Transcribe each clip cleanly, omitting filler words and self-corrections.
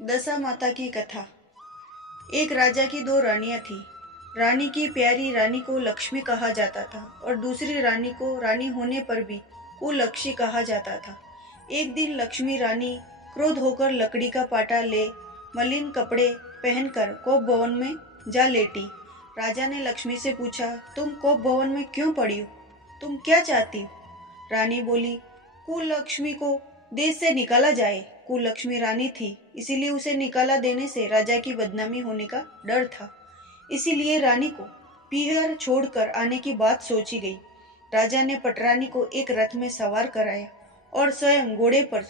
दशा माता की कथा। एक राजा की दो रानियां थी। रानी की प्यारी रानी को लक्ष्मी कहा जाता था और दूसरी रानी को रानी होने पर भी कुलक्षी कहा जाता था। एक दिन लक्ष्मी रानी क्रोध होकर लकड़ी का पाटा ले मलिन कपड़े पहनकर कोप भवन में जा लेटी। राजा ने लक्ष्मी से पूछा, तुम कोप भवन में क्यों पड़ी हो? तुम क्या चाहती हो? रानी बोली, कुललक्ष्मी को देश से निकाला जाए। कुललक्ष्मी रानी थी, इसीलिए उसे निकाला देने से राजा की बदनामी होने का डर था। इसीलिए रानी को पीहर छोड़कर आने की बात सोची गई। राजा ने पटरानी को एक रथ में सवार कराया और स्वयं घोड़े पर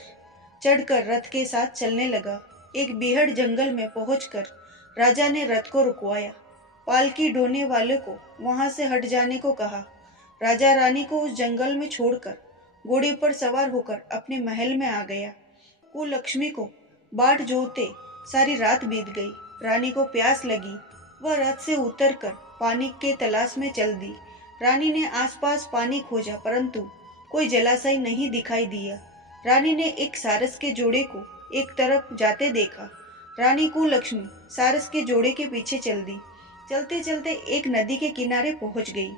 चढ़कर रथ के साथ चलने लगा। एक बीहड़ जंगल में पहुंचकर राजा ने रथ को रुकवाया। पालकी ढोने वाले को वहां से हट जाने को कहा। राजा रानी को उस जंगल में छोड़कर घोड़े पर सवार होकर अपने महल में आ गया। कुललक्ष्मी को बाट जोते सारी रात बीत गई। रानी को प्यास लगी, वह रथ से उतरकर पानी के तलाश में चल दी। रानी ने आसपास पानी खोजा, परंतु कोई जलाशय नहीं दिखाई दिया। रानी ने एक सारस के जोड़े को एक तरफ जाते देखा। रानी कुललक्ष्मी सारस के जोड़े के पीछे चल दी। चलते चलते एक नदी के किनारे पहुंच गई।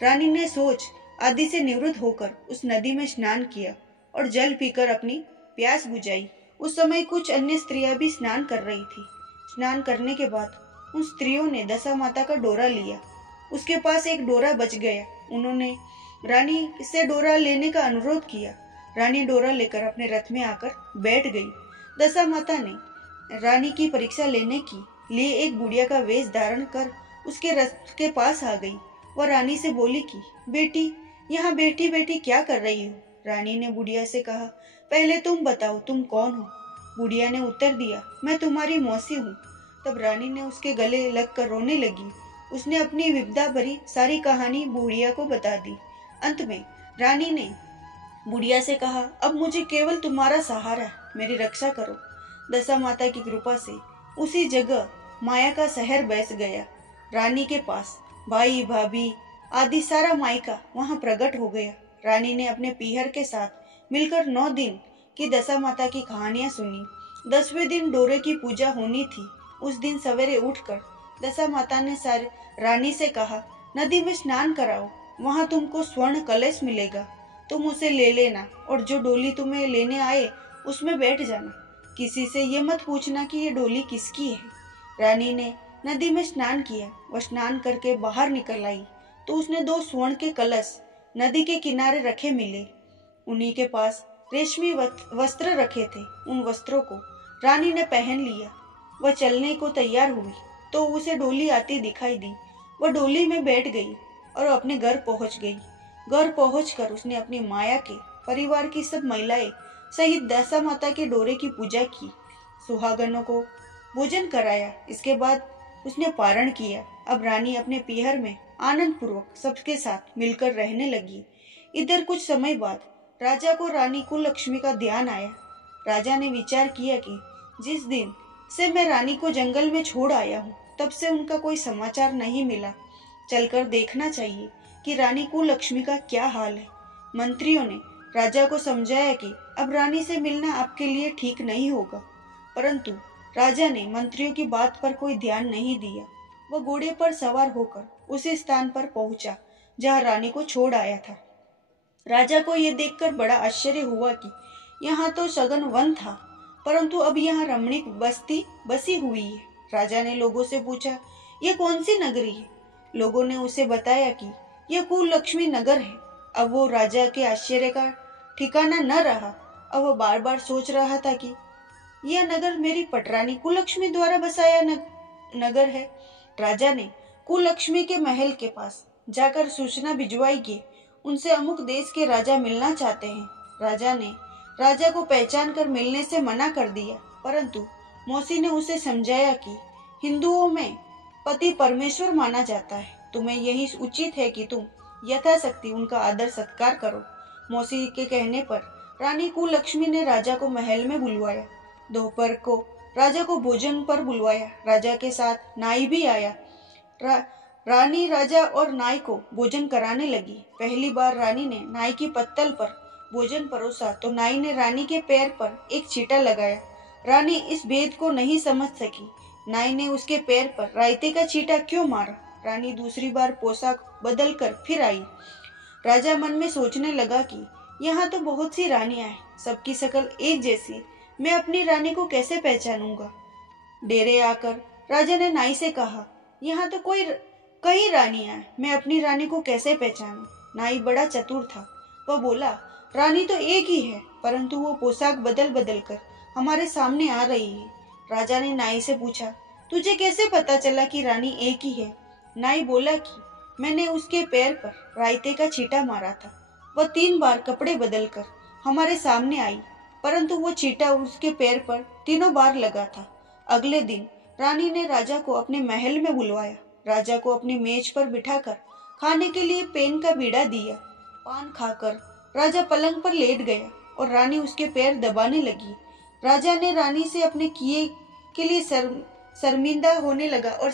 रानी ने सोच आदि से निवृत्त होकर उस नदी में स्नान किया और जल पीकर अपनी प्यास बुझाई। उस समय कुछ अन्य स्त्रियां भी स्नान कर रही थी। स्नान करने के बाद उन स्त्रियों ने दशा माता का डोरा लिया। उसके पास एक डोरा बच गया। उन्होंने रानी से डोरा लेने का अनुरोध किया। रानी डोरा लेकर अपने रथ में आकर बैठ गई। दशा माता ने रानी की परीक्षा लेने के लिए एक बुढ़िया का वेश धारण कर उसके रथ के पास आ गई। वह रानी से बोली कि बेटी, यहाँ बैठी बैठी क्या कर रही हो? रानी ने बुढ़िया से कहा, पहले तुम बताओ, तुम कौन हो? बुढ़िया ने उत्तर दिया, मैं तुम्हारी मौसी हूँ। तब रानी ने उसके गले लगकर रोने लगी। उसने अपनी विपदा भरी सारी कहानी बुढ़िया को बता दी। अंत में रानी ने बुढ़िया से कहा, अब मुझे केवल तुम्हारा सहारा है, मेरी रक्षा करो। दशा माता की कृपा से उसी जगह माया का शहर बस गया। रानी के पास भाई भाभी आदि सारा मायका वहां प्रकट हो गया। रानी ने अपने पीहर के साथ मिलकर 9 दिन की दशा माता की कहानियां सुनी। 10वें दिन डोरे की पूजा होनी थी। उस दिन सवेरे उठकर दशा माता ने सारे रानी से कहा, नदी में स्नान कराओ, वहां तुमको स्वर्ण कलश मिलेगा, तुम उसे ले लेना और जो डोली तुम्हें लेने आए उसमें बैठ जाना। किसी से ये मत पूछना कि ये डोली किसकी है। रानी ने नदी में स्नान किया। वह स्नान करके बाहर निकल आई तो उसने 2 स्वर्ण के कलश नदी के किनारे रखे मिले। उन्हीं के पास रेशमी वस्त्र रखे थे। उन वस्त्रों को रानी ने पहन लिया। वह चलने को तैयार हुई तो उसे डोली आती दिखाई दी। वह डोली में बैठ गई और अपने घर पहुंच गई। घर पहुंचकर उसने अपनी माया के परिवार की सब महिलाएं सहित दशा माता के डोरे की पूजा की, सुहागनों को भोजन कराया। इसके बाद उसने पारण किया। अब रानी अपने पीहर में आनंद पूर्वक सबके साथ मिलकर रहने लगी। इधर कुछ समय बाद राजा को रानी कुललक्ष्मी का ध्यान आया। राजा ने विचार किया कि जिस दिन से मैं रानी को जंगल में छोड़ आया हूँ, तब से उनका कोई समाचार नहीं मिला। चलकर देखना चाहिए कि रानी कुललक्ष्मी का क्या हाल है। मंत्रियों ने राजा को समझाया कि अब रानी से मिलना आपके लिए ठीक नहीं होगा, परंतु राजा ने मंत्रियों की बात पर कोई ध्यान नहीं दिया। वह घोड़े पर सवार होकर उसी स्थान पर पहुंचा जहां रानी को छोड़ आया था। राजा को यह देखकर बड़ा आश्चर्य हुआ कि यहाँ तो सघन वन था, परंतु अब यहाँ रमणीक बस्ती बसी हुई है। राजा ने लोगों से पूछा, यह कौन सी नगरी है? लोगों ने उसे बताया कि यह कुललक्ष्मी नगर है। अब वो राजा के आश्चर्य का ठिकाना न रहा। अब वह बार बार सोच रहा था कि यह नगर मेरी पटरानी कुललक्ष्मी द्वारा बसाया नगर है। राजा ने कुललक्ष्मी के महल के पास जाकर सूचना भिजवाई कि उनसे अमुक देश के राजा मिलना चाहते हैं। राजा ने राजा को पहचान कर मिलने से मना कर दिया, परंतु मौसी ने उसे समझाया कि हिंदुओं में पति परमेश्वर माना जाता है। तुम्हें यही उचित है कि तुम यथाशक्ति उनका आदर सत्कार करो। मौसी के कहने पर रानी कुललक्ष्मी ने राजा को महल में बुलवाया। दोपहर को राजा को भोजन पर बुलवाया। राजा के साथ नाई भी आया। रानी राजा और नाई को भोजन कराने लगी। पहली बार रानी ने नाई की पत्तल पर भोजन परोसा तो नाई ने रानी के पैर पर एक छींटा लगाया। रानी इस भेद को नहीं समझ सकी। नाई ने उसके पैर पर रायते का छींटा क्यों मारा। रानी दूसरी बार पोशाक बदल कर फिर आई। राजा मन में सोचने लगा कि यहाँ तो बहुत सी रानियां हैं, सबकी शक्ल एक जैसी, मैं अपनी रानी को कैसे पहचानूंगा। डेरे आकर राजा ने नाई से कहा, यहाँ तो कई रानियां हैं, मैं अपनी रानी को कैसे पहचानूं। नाई बड़ा चतुर था, वह बोला, रानी तो एक ही है, परंतु वो पोशाक बदल बदल कर हमारे सामने आ रही है। राजा ने नाई से पूछा, तुझे कैसे पता चला कि रानी एक ही है। नाई बोला कि मैंने उसके पैर पर रायते का छींटा मारा था। वह 3 बार कपड़े बदलकर हमारे सामने आई, परंतु वो छींटा उसके पैर पर तीनों बार लगा था। अगले दिन रानी ने राजा को अपने महल में बुलवाया। राजा को अपनी मेज पर बिठाकर खाने के लिए पेन का बीड़ा दिया। पान खाकर राजा पलंग पर लेट गया और रानी उसके पैर दबाने लगी। राजा ने रानी से अपने किए के लिए शर्मिंदा होने लगा और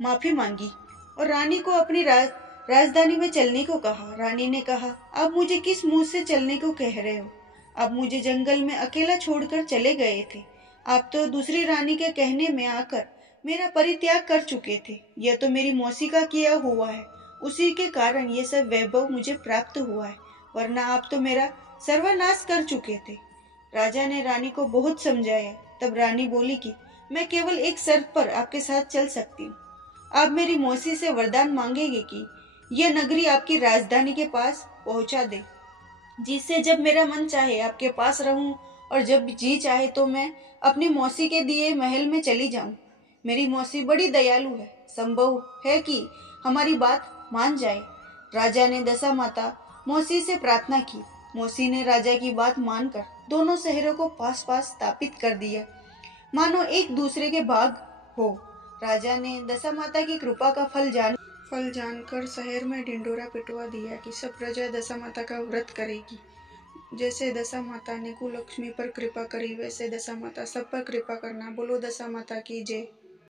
माफी मांगी और रानी को अपनी राजधानी में चलने को कहा। रानी ने कहा, अब मुझे किस मुंह से चलने को कह रहे हो। अब मुझे जंगल में अकेला छोड़कर चले गए थे। आप तो दूसरी रानी के कहने में आकर मेरा परित्याग कर चुके थे। यह तो मेरी मौसी का किया हुआ है, उसी के कारण ये सब वैभव मुझे प्राप्त हुआ है, वरना आप तो मेरा सर्वनाश कर चुके थे। राजा ने रानी को बहुत समझाया। तब रानी बोली कि मैं केवल एक शर्त पर आपके साथ चल सकती हूँ। आप मेरी मौसी से वरदान मांगेंगे कि यह नगरी आपकी राजधानी के पास पहुंचा दे, जिससे जब मेरा मन चाहे आपके पास रहूं और जब जी चाहे तो मैं अपनी मौसी के दिए महल में चली जाऊं। मेरी मौसी बड़ी दयालु है, संभव है कि हमारी बात मान जाए। राजा ने दशा माता मौसी से प्रार्थना की। मौसी ने राजा की बात मानकर दोनों शहरों को पास पास स्थापित कर दिया, मानो एक दूसरे के भाग हो। राजा ने दशा माता की कृपा का फल जानकर शहर में ढिंढोरा पिटवा दिया कि सब प्रजा दशा माता का व्रत करेगी। जैसे दशा माता ने कुलक्ष्मी पर कृपा करी, वैसे दशा माता सब पर कृपा करना। बोलो दशा माता की जय।